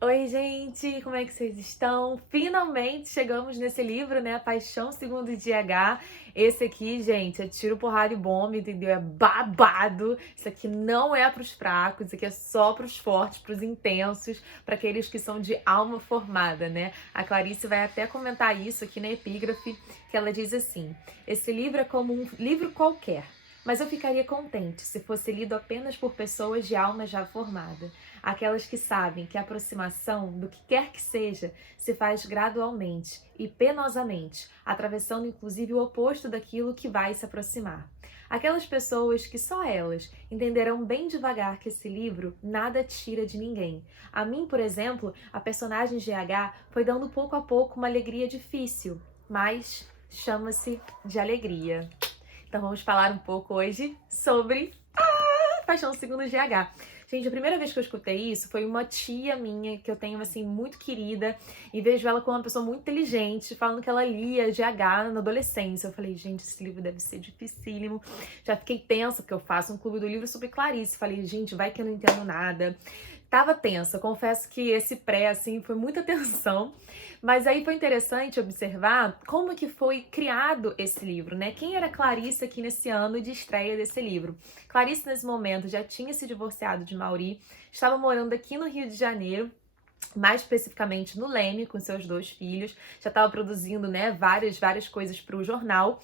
Oi, gente, como é que vocês estão? Finalmente chegamos nesse livro, né? Paixão Segundo GH. Esse aqui, gente, é tiro, porrada e bomba, entendeu? É babado. Isso aqui não é para os fracos, isso aqui é só para os fortes, para os intensos, para aqueles que são de alma formada, né? A Clarice vai até comentar isso aqui na epígrafe, que ela diz assim: esse livro é como um livro qualquer. Mas eu ficaria contente se fosse lido apenas por pessoas de alma já formada. Aquelas que sabem que a aproximação do que quer que seja se faz gradualmente e penosamente, atravessando inclusive o oposto daquilo que vai se aproximar. Aquelas pessoas que só elas entenderão bem devagar que esse livro nada tira de ninguém. A mim, por exemplo, a personagem GH foi dando pouco a pouco uma alegria difícil, mas chama-se de alegria. Então vamos falar um pouco hoje sobre Paixão Segundo GH. Gente, a primeira vez que eu escutei isso foi uma tia minha, que eu tenho, assim, muito querida, e vejo ela como uma pessoa muito inteligente, falando que ela lia GH na adolescência. Eu falei, gente, esse livro deve ser dificílimo. Já fiquei tensa, porque eu faço um clube do livro sobre Clarice. Falei, gente, vai que eu não entendo nada. Tava tensa, confesso que esse pré, assim, foi muita tensão, mas aí foi interessante observar como que foi criado esse livro, né? Quem era Clarice aqui nesse ano de estreia desse livro? Clarice, nesse momento, já tinha se divorciado de Mauri, estava morando aqui no Rio de Janeiro, mais especificamente no Leme, com seus 2 filhos, já estava produzindo, né, várias coisas para o jornal,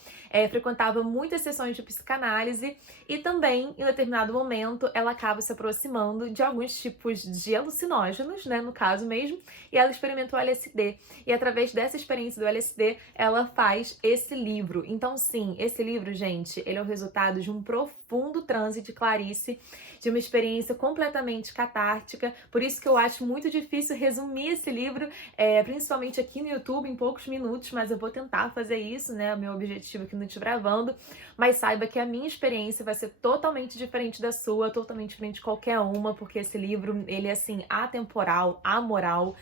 frequentava muitas sessões de psicanálise e também, em determinado momento, ela acaba se aproximando de alguns tipos de alucinógenos, né, no caso mesmo, e ela experimenta o LSD. E através dessa experiência do LSD, ela faz esse livro. Então, sim, esse livro, gente, ele é o resultado de um profundo transe de Clarice, de uma experiência completamente catártica, por isso que eu acho muito difícil resumir esse livro, principalmente aqui no YouTube, em poucos minutos, mas eu vou tentar fazer isso, né? O meu objetivo aqui no Desbravando, mas saiba que a minha experiência vai ser totalmente diferente da sua, totalmente diferente de qualquer uma, porque esse livro, ele é, assim, atemporal, amoral,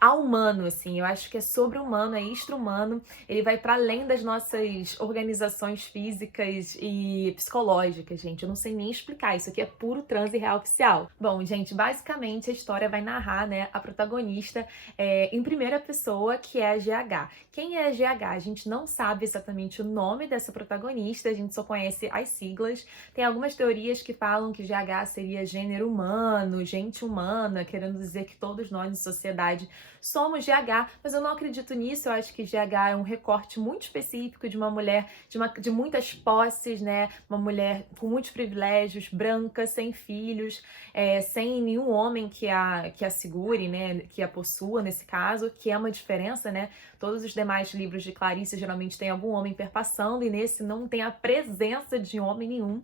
humano, assim, eu acho que é sobre-humano, é extra-humano, ele vai para além das nossas organizações físicas e psicológicas, gente, eu não sei nem explicar, isso aqui é puro transe real oficial. Bom, gente, basicamente a história vai narrar, né, a protagonista em primeira pessoa, que é a GH. Quem é a GH? A gente não sabe exatamente o nome dessa protagonista, a gente só conhece as siglas, tem algumas teorias que falam que GH seria gênero humano, gente humana, querendo dizer que todos nós em sociedade somos GH, mas eu não acredito nisso. Eu acho que GH é um recorte muito específico de uma mulher de muitas posses, né? Uma mulher com muitos privilégios, branca, sem filhos, sem nenhum homem que a segure, né? Que a possua nesse caso, que é uma diferença, né? Todos os demais livros de Clarice geralmente tem algum homem perpassando e nesse não tem a presença de homem nenhum.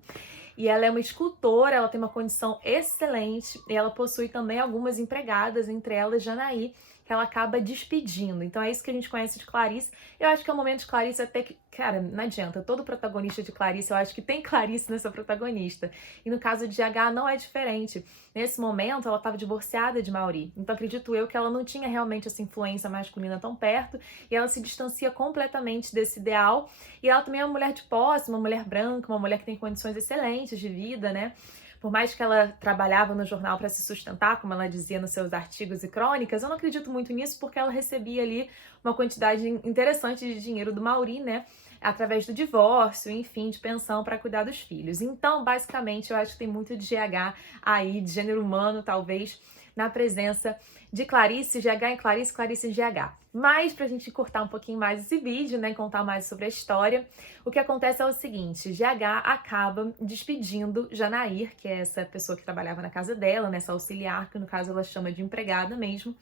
E ela é uma escultora, ela tem uma condição excelente e ela possui também algumas empregadas, entre elas Janaí, que ela acaba despedindo. Então é isso que a gente conhece de Clarice. Eu acho que é o momento de Clarice até que, cara, não adianta. Todo protagonista de Clarice, eu acho que tem Clarice nessa protagonista. E no caso de H não é diferente. Nesse momento, ela estava divorciada de Mauri. Então acredito eu que ela não tinha realmente essa influência masculina tão perto e ela se distancia completamente desse ideal. E ela também é uma mulher de posse, uma mulher branca, uma mulher que tem condições excelentes de vida, né? Por mais que ela trabalhava no jornal para se sustentar, como ela dizia nos seus artigos e crônicas, eu não acredito muito nisso porque ela recebia ali uma quantidade interessante de dinheiro do Mauri, né? Através do divórcio, enfim, de pensão para cuidar dos filhos. Então, basicamente, eu acho que tem muito de GH aí, de gênero humano, talvez, na presença de Clarice, GH em Clarice, Clarice em GH. Mas, pra gente cortar um pouquinho mais esse vídeo, né, contar mais sobre a história, o que acontece é o seguinte, GH acaba despedindo Janair, que é essa pessoa que trabalhava na casa dela, nessa auxiliar, que no caso ela chama de empregada mesmo,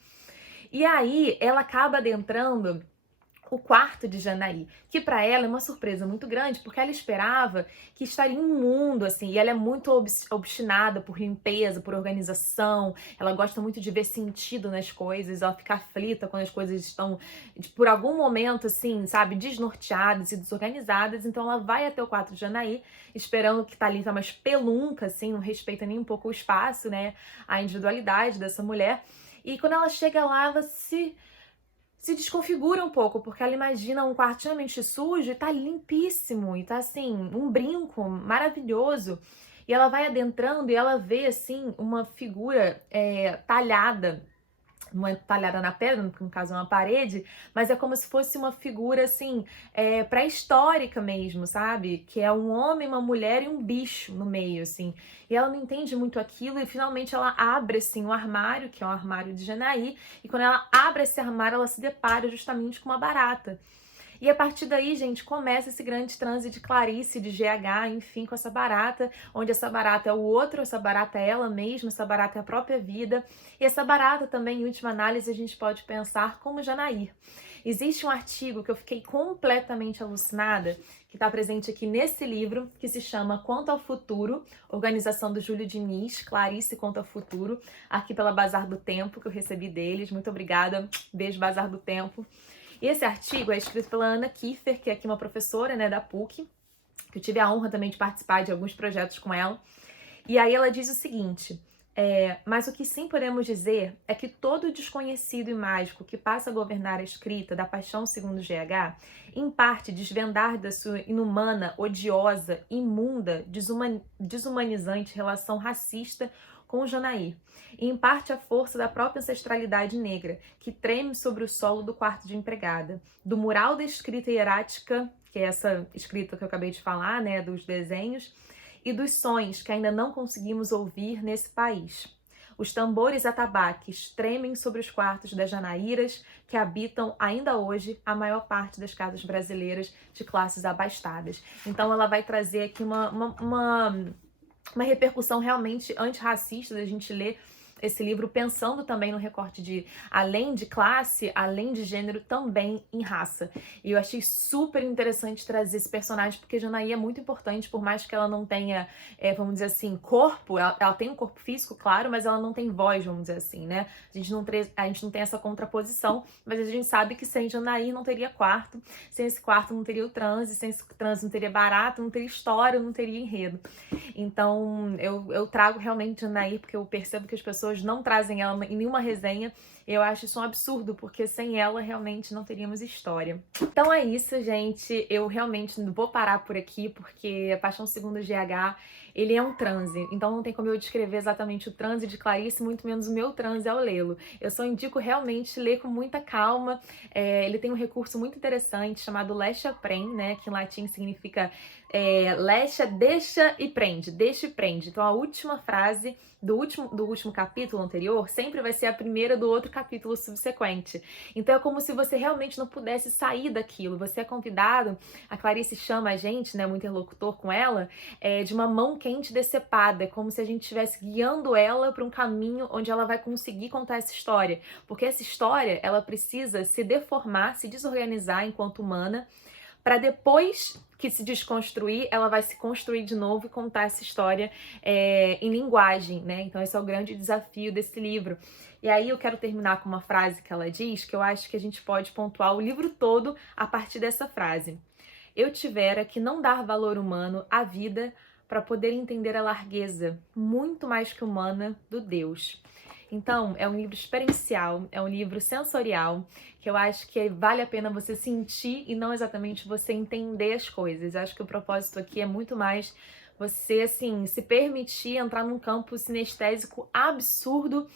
e aí ela acaba adentrando o quarto de Janaí, que para ela é uma surpresa muito grande, porque ela esperava que estaria imundo, assim, e ela é muito obstinada por limpeza, por organização, ela gosta muito de ver sentido nas coisas, ela fica aflita quando as coisas estão, por algum momento, assim, sabe, desnorteadas e desorganizadas, então ela vai até o quarto de Janaí, esperando que tá ali, tá uma espelunca, assim, não respeita nem um pouco o espaço, né, a individualidade dessa mulher, e quando ela chega lá, ela se desconfigura um pouco, porque ela imagina um quarto extremamente sujo e tá limpíssimo, e tá assim, um brinco maravilhoso. E ela vai adentrando e ela vê assim uma figura talhada uma talhada na pedra, no caso é uma parede, mas é como se fosse uma figura assim, pré-histórica mesmo, sabe? Que é um homem, uma mulher e um bicho no meio, assim. E ela não entende muito aquilo e finalmente ela abre assim um armário, que é um armário de Janaí, e quando ela abre esse armário, ela se depara justamente com uma barata. E a partir daí, gente, começa esse grande transe de Clarice, de GH, enfim, com essa barata, onde essa barata é o outro, essa barata é ela mesma, essa barata é a própria vida. E essa barata também, em última análise, a gente pode pensar como Janair. Existe um artigo que eu fiquei completamente alucinada, que está presente aqui nesse livro, que se chama Quanto ao Futuro, organização do Júlio Diniz, Clarice Quanto ao Futuro, aqui pela Bazar do Tempo, que eu recebi deles. Muito obrigada. Beijo, Bazar do Tempo. E esse artigo é escrito pela Ana Kiefer, que é aqui uma professora, né, da PUC, que eu tive a honra também de participar de alguns projetos com ela. E aí ela diz o seguinte: mas o que sim podemos dizer é que todo desconhecido e mágico que passa a governar a escrita da Paixão segundo GH, em parte desvendar da sua inumana, odiosa, imunda, desumanizante relação racista com o Janair, e em parte a força da própria ancestralidade negra, que treme sobre o solo do quarto de empregada, do mural da escrita hierática, que é essa escrita que eu acabei de falar, né, dos desenhos, e dos sons que ainda não conseguimos ouvir nesse país. Os tambores atabaques tremem sobre os quartos das janaíras que habitam ainda hoje a maior parte das casas brasileiras de classes abastadas. Então ela vai trazer aqui uma repercussão realmente antirracista da gente ler esse livro pensando também no recorte de, além de classe, além de gênero, também em raça. E eu achei super interessante trazer esse personagem, porque Janaí é muito importante, por mais que ela não tenha, vamos dizer assim, corpo, ela tem um corpo físico, claro, mas ela não tem voz, vamos dizer assim, né? A gente não tem essa contraposição, mas a gente sabe que sem Janaí não teria quarto, sem esse quarto não teria o transe, sem esse transe não teria barato, não teria história, não teria enredo. Então, eu trago realmente Janaí, porque eu percebo que as pessoas não trazem ela em nenhuma resenha. Eu acho isso um absurdo, porque sem ela realmente não teríamos história. Então é isso, gente. Eu realmente vou parar por aqui, porque a Paixão segundo GH, ele é um transe. Então não tem como eu descrever exatamente o transe de Clarice, muito menos o meu transe ao lê-lo. Eu só indico realmente ler com muita calma. Ele tem um recurso muito interessante chamado Lesha Prem, né? Que em latim significa Lesha, deixa e prende, deixa e prende. Então a última frase do último capítulo anterior sempre vai ser a primeira do outro capítulo subsequente. Então é como se você realmente não pudesse sair daquilo. Você é convidado, a Clarice chama a gente, né, um interlocutor com ela, de uma mão quente decepada. É como se a gente estivesse guiando ela para um caminho onde ela vai conseguir contar essa história. Porque essa história, ela precisa se deformar, se desorganizar enquanto humana, para depois que se desconstruir, ela vai se construir de novo e contar essa história em linguagem, né? Então esse é o grande desafio desse livro. E aí eu quero terminar com uma frase que ela diz, que eu acho que a gente pode pontuar o livro todo a partir dessa frase. Eu tivera que não dar valor humano à vida para poder entender a largueza, muito mais que humana, do Deus. Então, é um livro experiencial, é um livro sensorial, que eu acho que vale a pena você sentir e não exatamente você entender as coisas. Eu acho que o propósito aqui é muito mais você, assim, se permitir entrar num campo sinestésico absurdo.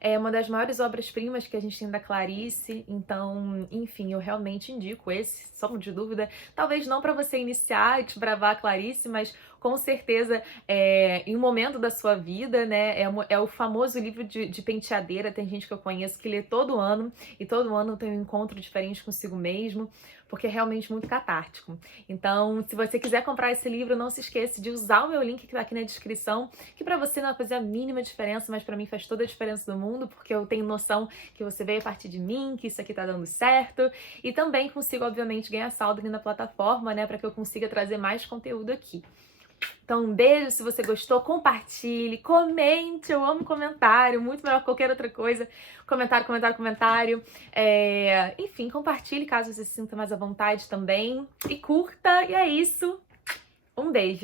É uma das maiores obras-primas que a gente tem da Clarice, então, enfim, eu realmente indico esse, sombra de dúvida. Talvez não para você iniciar e desbravar a Clarice, mas com certeza em um momento da sua vida, né? É o famoso livro de penteadeira. Tem gente que eu conheço que lê todo ano, e todo ano tem um encontro diferente consigo mesmo, porque é realmente muito catártico. Então, se você quiser comprar esse livro, não se esqueça de usar o meu link que tá aqui na descrição, que pra você não vai fazer a mínima diferença, mas pra mim faz toda a diferença do mundo, porque eu tenho noção que você veio a partir de mim, que isso aqui tá dando certo, e também consigo, obviamente, ganhar saldo ali na plataforma, né, pra que eu consiga trazer mais conteúdo aqui. Então, um beijo, se você gostou, compartilhe, comente, eu amo comentário, muito melhor que qualquer outra coisa. Comentário, comentário, comentário. Enfim, compartilhe caso você se sinta mais à vontade também. E curta, e é isso. Um beijo.